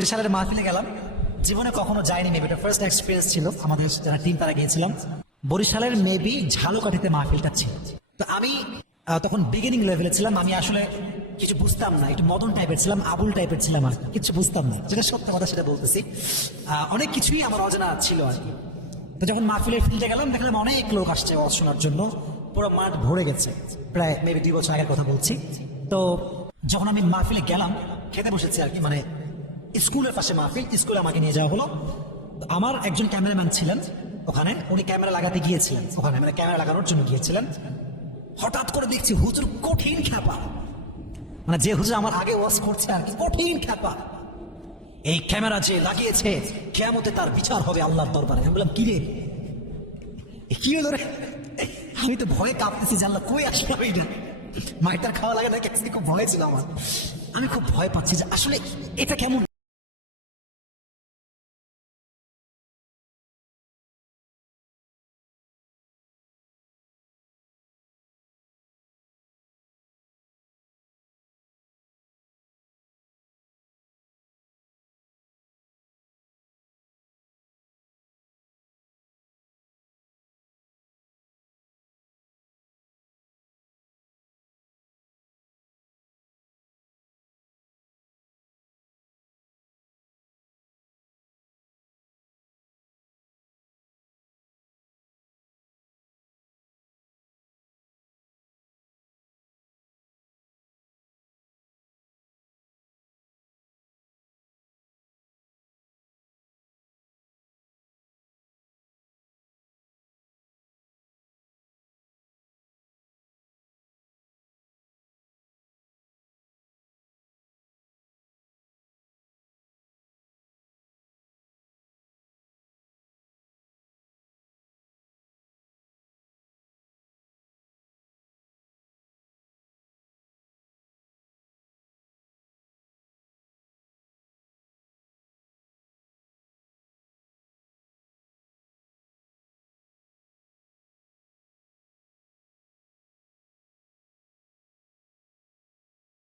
বরিশালের মাহফিলে গেলাম, জীবনে কখনো যাইনি, মেবি এটা ফার্স্ট এক্সপিরিয়েন্স ছিল। আমাদের যারা টিম তারা গিয়েছিলাম বরিশালের, মেবি ঝালকাঠিতে মাহফিলটা ছিল। তো আমি তখন বিগিনিং লেভেলে ছিলাম, আমি আসলে কিছু বুঝতাম না, একটু মদন টাইপের ছিলাম, আবুল টাইপের ছিলাম, আর কিছু বুঝতাম না, যেটা সত্য কথা সেটা বলতেছি। অনেক কিছুই আমার অজানা ছিল আর কি। তো যখন মাহফিলের ফিল্ডে গেলাম, দেখলাম অনেক লোক আসছে ওয়াজ শোনার জন্য, পুরো মাঠ ভরে গেছে। প্রায় মেবি 2 বছর আগের কথা বলছি। তো যখন আমি মাহফিলে গেলাম, খেতে বসেছি আর কি, মানে স্কুলের পাশে মাহফিল, স্কুলে আমাকে নিয়ে যাওয়া হলো। আমার একজন ক্যামেরাম্যান ছিলেন ওখানে, উনি ক্যামেরা লাগাতে গিয়েছিলেন ওখানে, মানে ক্যামেরা লাগানোর জন্য গিয়েছিলেন। হঠাৎ করে দেখছি হুজুর কঠিন খ্যাপা, মানে যে হুজুর আমার আগে ওয়াজ করছে আর কি, কঠিন খ্যাপা। এই ক্যামেরা যে লাগিয়েছে কিয়ামতে তার বিচার হবে আল্লাহর দরবারে। আমি বললাম কি রে, কি হলো রে? আমি তো ভয়ে কাঁপতেছি, জানলা কই আসলাম এইটা, মাইটার খাওয়া লাগে না, খুব ভয় ছিল আমার। আমি খুব ভয় পাচ্ছি যে আসলে এটা কেমন